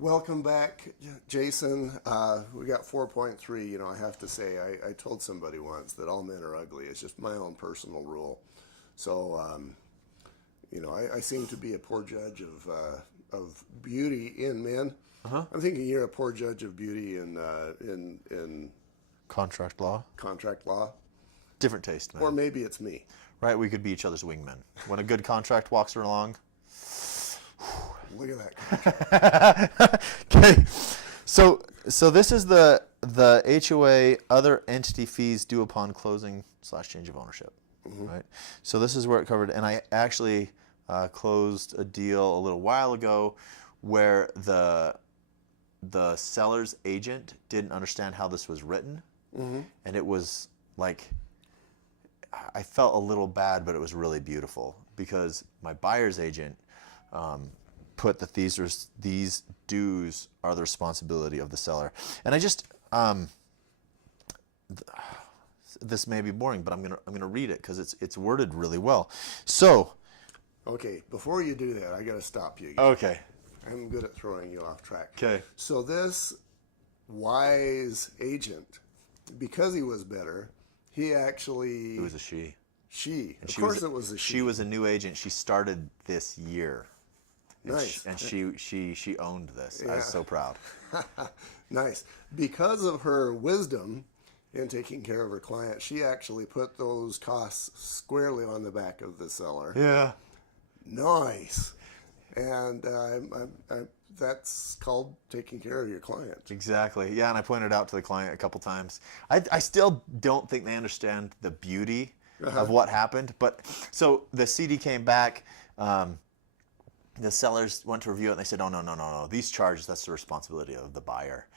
Welcome back, Jason. We got 4.3. I have to say, I told somebody once that all men are ugly. It's just my own personal rule. So, I seem to be a poor judge of beauty in men. Uh-huh. I'm thinking you're a poor judge of beauty in Contract law. contract law, Different taste, man. or maybe it's me. Right? We could be each other's wingmen. When a good contract walks along. Look at that contract. Okay. So this is the HOA other entity fees due upon closing / change of ownership. Right? So this is where it covered, and I actually closed a deal a little while ago where the seller's agent didn't understand how this was written, and it was like, I felt a little bad, but it was really beautiful because my buyer's agent put that these dues are the responsibility of the seller, and I just this may be boring, but I'm gonna read it because it's worded really well. So, Okay, before you do that, I got to stop you. okay, I'm good at throwing you off track. okay, So this wise agent, because he was better, he actually... it was a she. She. And Of she course was, it was a she. She was a new agent. She started this year. And Nice. she owned this. I was so proud. Nice. Because of her wisdom in taking care of her client, she actually put those costs squarely on the back of the seller. Yeah. Nice. And that's called taking care of your client. Exactly. Yeah, and I pointed out to the client a couple times. I still don't think they understand the beauty of what happened. But so the CD came back. The sellers went to review it, and they said, "Oh, no. These charges, that's the responsibility of the buyer."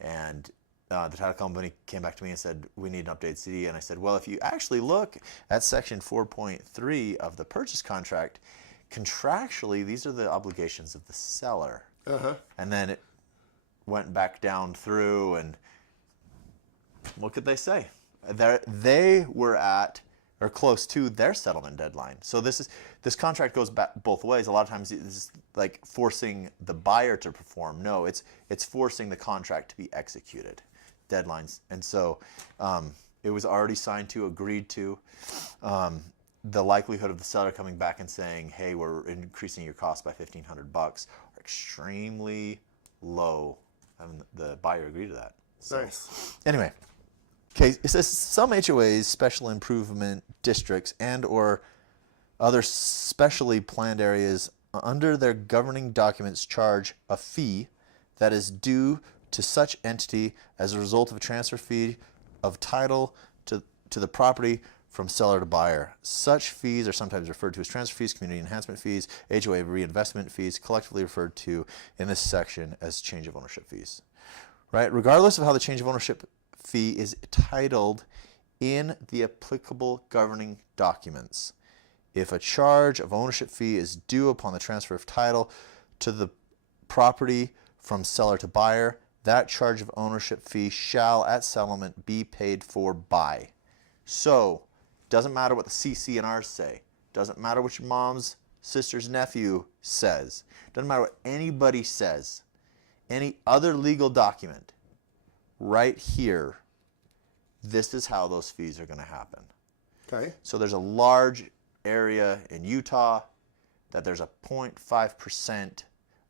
And the title company came back to me and said, "We need an updated CD." And I said, "Well, if you actually look at section 4.3 of the purchase contract, contractually, these are the obligations of the seller." And then it went back down through, and what could they say? They were at or close to their settlement deadline. So this contract goes back both ways. A lot of times it's like forcing the buyer to perform. No, it's forcing the contract to be executed, deadlines. And so it was already signed to, agreed to. The likelihood of the seller coming back and saying, "Hey, we're increasing your cost by $1,500," are extremely low. And the buyer agreed to that. So, Nice. anyway. Okay, it says some HOAs, special improvement districts, and or other specially planned areas under their governing documents charge a fee that is due to such entity as a result of a transfer fee of title to the property from seller to buyer. Such fees are sometimes referred to as transfer fees, community enhancement fees, HOA reinvestment fees, collectively referred to in this section as change of ownership fees. Right? Regardless of how the change of ownership fee is titled in the applicable governing documents, if a charge of ownership fee is due upon the transfer of title to the property from seller to buyer, that charge of ownership fee shall at settlement be paid for by. So, doesn't matter what the CC&Rs say, doesn't matter what your mom's sister's nephew says, doesn't matter what anybody says, any other legal document, right here, this is how those fees are going to happen. Okay. So there's a large area in Utah that there's a 0.5%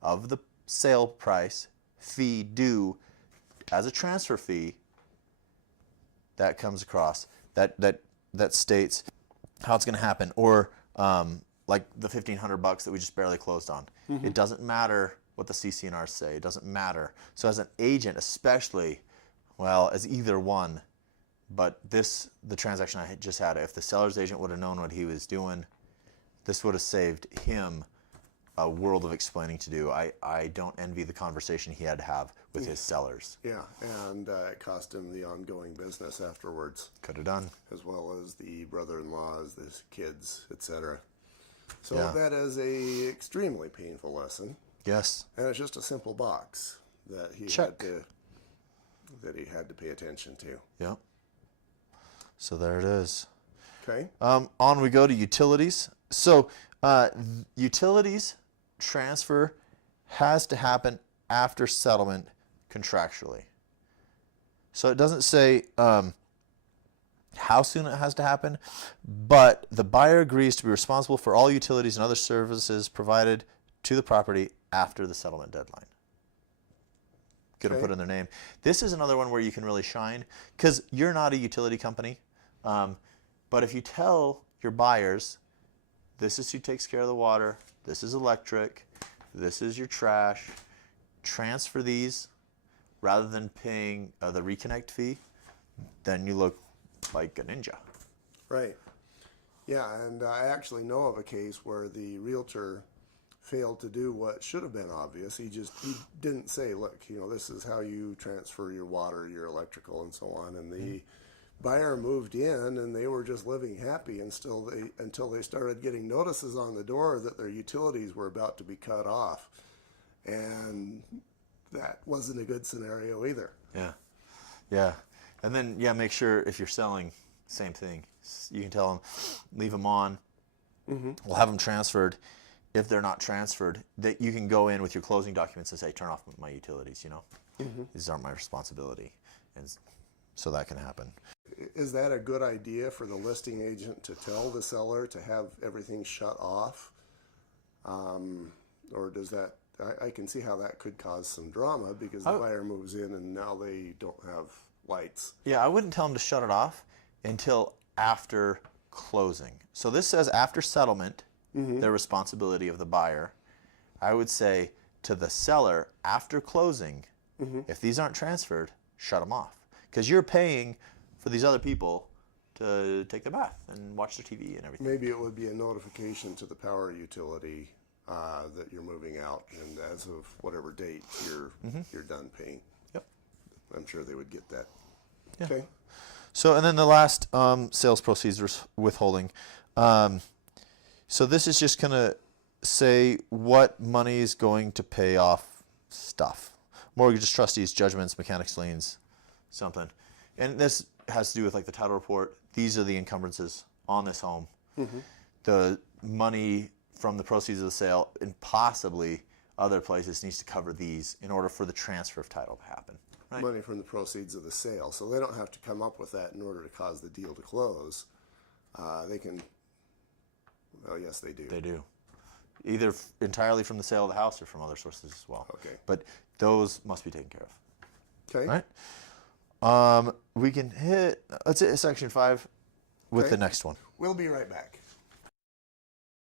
of the sale price fee due as a transfer fee that comes across that states how it's going to happen, or like the $1,500 that we just barely closed on. It doesn't matter what the CC&Rs say. It doesn't matter. So as an agent, especially, well, as either one, but the transaction I just had, if the seller's agent would have known what he was doing, this would have saved him a world of explaining to do. I don't envy the conversation he had to have with his sellers. Yeah, and it cost him the ongoing business afterwards. Could have done. As well as the brother-in-laws, the kids, etc. So Yeah. that is a extremely painful lesson. Yes. And it's just a simple box that he Check. had to pay attention to. Yep. So there it is. Okay. On we go to utilities. So utilities transfer has to happen after settlement contractually. So it doesn't say how soon it has to happen, but the buyer agrees to be responsible for all utilities and other services provided to the property after the settlement deadline. Going to put in their name. This is another one where you can really shine because you're not a utility company. But if you tell your buyers, this is who takes care of the water, this is electric, this is your trash, transfer these rather than paying the reconnect fee, then you look like a ninja. Right. Yeah, and I actually know of a case where the realtor failed to do what should have been obvious. He didn't say, look, this is how you transfer your water, your electrical, and so on. And the buyer moved in, and they were just living happy until they started getting notices on the door that their utilities were about to be cut off. And that wasn't a good scenario either. Yeah. Yeah. And then, make sure if you're selling, same thing. You can tell them, leave them on. We'll have them transferred. If they're not transferred, that you can go in with your closing documents and say, turn off my utilities, These aren't my responsibility. And so that can happen. Is that a good idea for the listing agent to tell the seller to have everything shut off? Or does that, I can see how that could cause some drama because the buyer moves in and now they don't have lights. Yeah, I wouldn't tell them to shut it off until after closing. So this says after settlement, the responsibility of the buyer. I would say to the seller after closing, if these aren't transferred, shut them off. Because you're paying for these other people to take their bath and watch their TV and everything. Maybe it would be a notification to the power utility that you're moving out, and as of whatever date you're done paying. Yep. I'm sure they would get that. Yeah. Okay. So, and then the last sales proceeds withholding. So this is just going to say what money is going to pay off stuff. Mortgages, trustees, judgments, mechanics, liens, something. And this has to do with like the title report. These are the encumbrances on this home. The money from the proceeds of the sale and possibly other places needs to cover these in order for the transfer of title to happen. Right? Money from the proceeds of the sale. So they don't have to come up with that in order to cause the deal to close. They can, well, yes, they do. They do. Either entirely from the sale of the house or from other sources as well. Okay. But those must be taken care of. Okay. Right? We can hit, let's hit section 5 with the next one. We'll be right back.